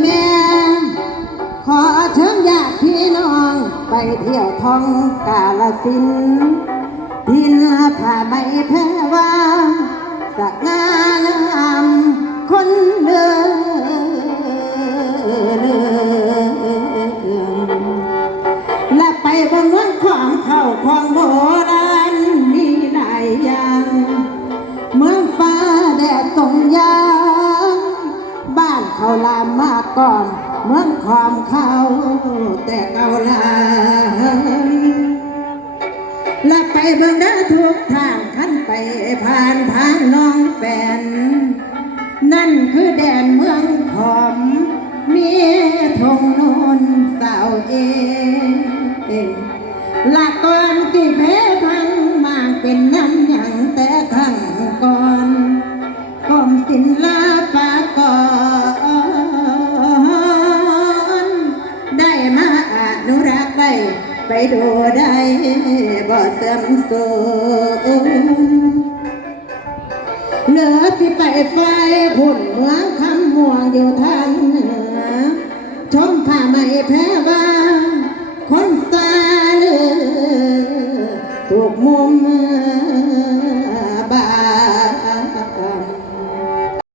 แม่ ขอเชิญญาติพี่น้องไปเที่ยวท่องกาลสินดินผ้าใบแพรว่าสงางามคนเดินและไปบนวันของเข้าของโบราณมีหลายอย่าง เมืองฟ้าแดดตรงยา มาก่อนเมืองขอมเขาแต่เก่าลางและไปเบิ่งได้ทุกทางขันไปผ่านทางน้องแปนนั่นคือแดนเมืองขอม มีธงโนนสาวเองละก่อนที่เพพังมาเป็นน้ำหยังแต่ขังก่อนกรมศิลาปากร อนุรักษ์ไปไปดูได้บ่เสื่อมสูญเหลือที่ไปไฟผุนเมืองคำม่วงอยู่ทันชมผ้าไหมแพ้ว่าคนตาเลือถูกมุมเมือง